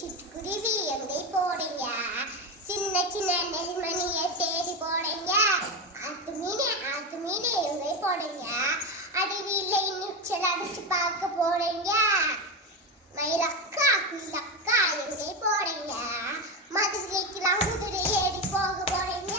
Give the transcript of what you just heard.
சிட்டுக்குருவி எங்கே போறீங்க? சின்ன சின்ன நெல்மணியை தேடி போறீங்க. ஆத்து மீனே எங்கே போறீங்க? அருவியில நீச்சல் அடிச்சு பார்க்க போறீங்க. மயிலக்கா குயிலக்கா எங்கே போறீங்க? மதுரைக்கு குதிரை ஏறி போக போறீங்க.